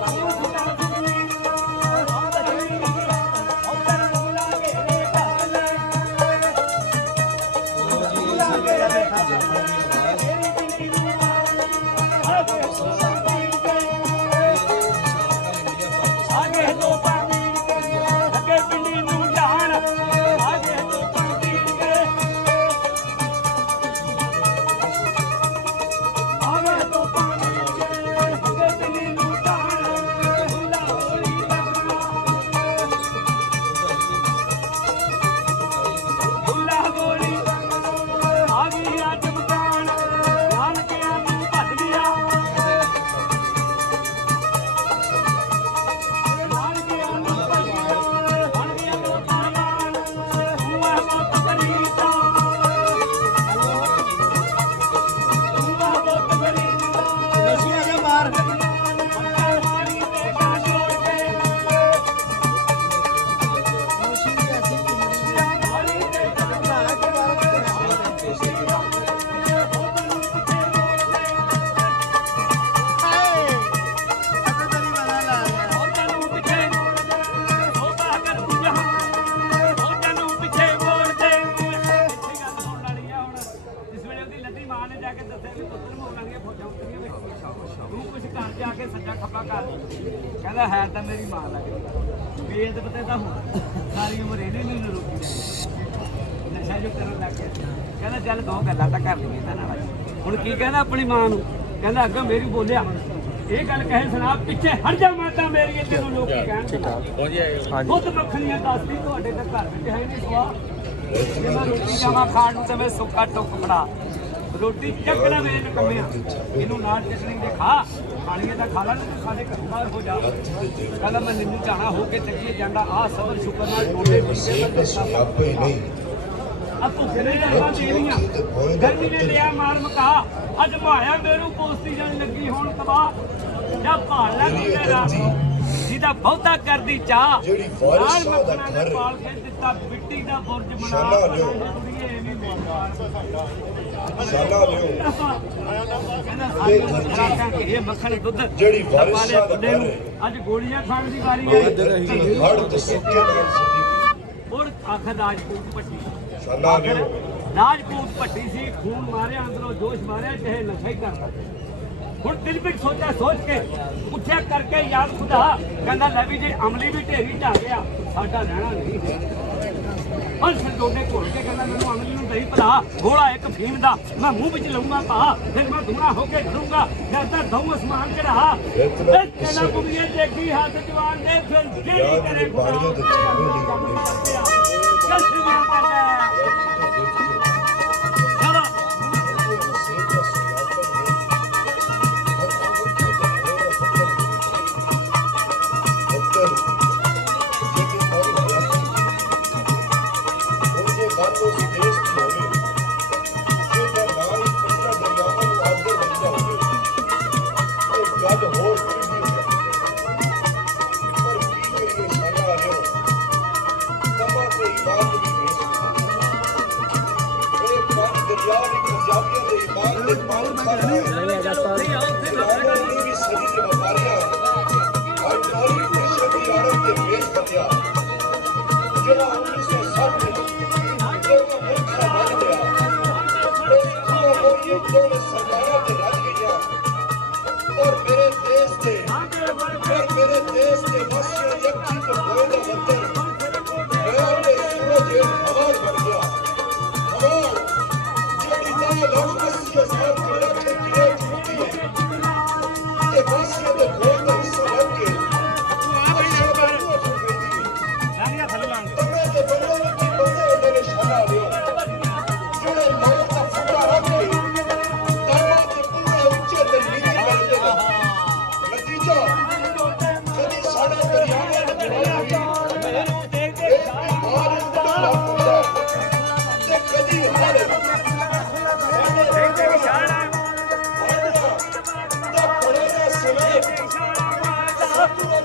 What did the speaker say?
कहता है तो मेरी मां लग बेद पता तो हूँ सारी उम्र इन्हें नहीं रोकी नशा जो कर लग गया कहना चल दो गल्लां तो कर लईए हुण की कहना अपनी मां नूं कहना अग्गों मेरी बोलिया ये गल कहे सुना पिछे हट जा माता मेरी तेनों लोग कहण खुद मक्खनियां दसदी तुहाडे ते घर विच है नहीं सवा जे मैं रोटी जावां खाण नूं ते मैं सुक्का टुक फड़ा रोटी चकना मेरे कमिया इनू नाल चटनी दे खा खानी है तो खा ला नहीं साढ़े घर बाहर हो जा कहता मैं निन्नू चाहना होके चलिए जाना आ सबर शुक्र नाल डोले अब तू फिर गर्मी ने लिया मार मका अज माया मेरू पोस्ती जान लगी होण तबाह जा भाल ला तेरा जिदा बहुता कर दी चाह नाल मखना ने पाल के दिता मिट्टी दा बुर्ज बना कुड़ीए एवी साला लियो मक्खन दुध जेड़ी वाले बंदे नूं अज गोलियां खाण दी वारी है और आखर राजपूत पट्टी साला लियो राजपूत पट्टी सी खून मारे अंदरों जोश मारे चाहे नशा ही करता हुण दिल विच सोचा सोच के उठिया करके याद खुदा कहंदा ले भी जे अमली भी ढेरी च आ गया साडा रहना नहीं और डोडे घोल के कहना मैं अमली नूं दही भरा घोड़ा एक फीम दा मैं मुंह विच लऊंगा पा फिर मैं धुआं होके घरूंगा डरदा दऊं आसमान च रहा कहना कुड़िए देखी हाथ जवान दे फिर जेड़ी करे बाड़ियों ते चल शुरू करदा